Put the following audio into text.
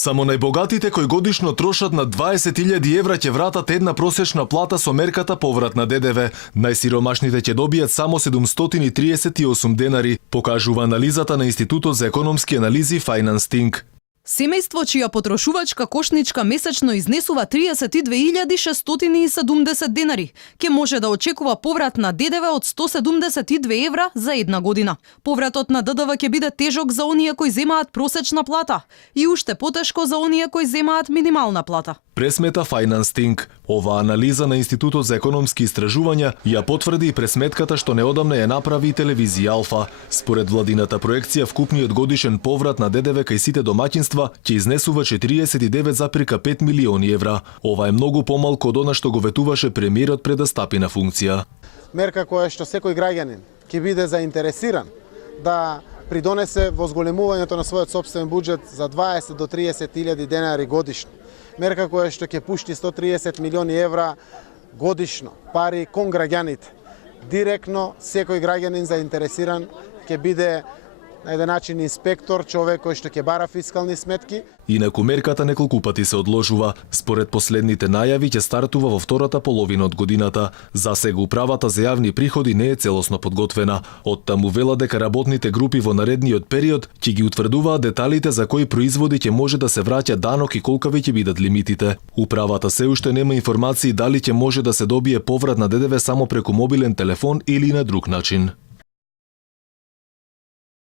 Само најбогатите кои годишно трошат на 20.000 евра ќе вратат една просечна плата со мерката поврат на ДДВ. Најсиромашните ќе добијат само 738 денари, покажува анализата на Институтот за економски анализи Financing. Семејство чија потрошувачка кошничка месечно изнесува 32.670 денари, ќе може да очекува поврат на ДДВ од 172 евра за една година. Повратот на ДДВ ќе биде тежок за оние кои земаат просечна плата и уште потешко за оние кои земаат минимална плата. Пресмета Financing. Ова анализа на Институтот за економски истражувања ја потврди и пресметката што неодамна ја направи и телевизија Алфа. Според владината проекција, вкупниот годишен поврат на ДДВ кај сите домаќинства ќе изнесува 49,5 милиони евра. Ова е многу помалку од она што го ветуваше премиерот пред да стапи на функција. Мерка која што секој граѓанин ќе биде заинтересиран да придонесе во зголемувањето на својот сопствен буџет за 20 до 30.000 денари годишно. Мерка која што ќе пушти 130 милиони евра годишно пари кон граѓаните. Директно секој граѓанин заинтересиран ќе биде на еден начин инспектор, човек кој што ќе бара фискални сметки. Инаку мерката неколку пати се одложува. Според последните најави ќе стартува во втората половина од годината. За сега управата за јавни приходи не е целосно подготвена. Оттаму вела дека работните групи во наредниот период ќе ги утврдуваат деталите за кои производи ќе може да се враќа данок и колкави ќе бидат лимитите. Управата се уште нема информации дали ќе може да се добие поврат на ДДВ само преку мобилен телефон или на друг начин.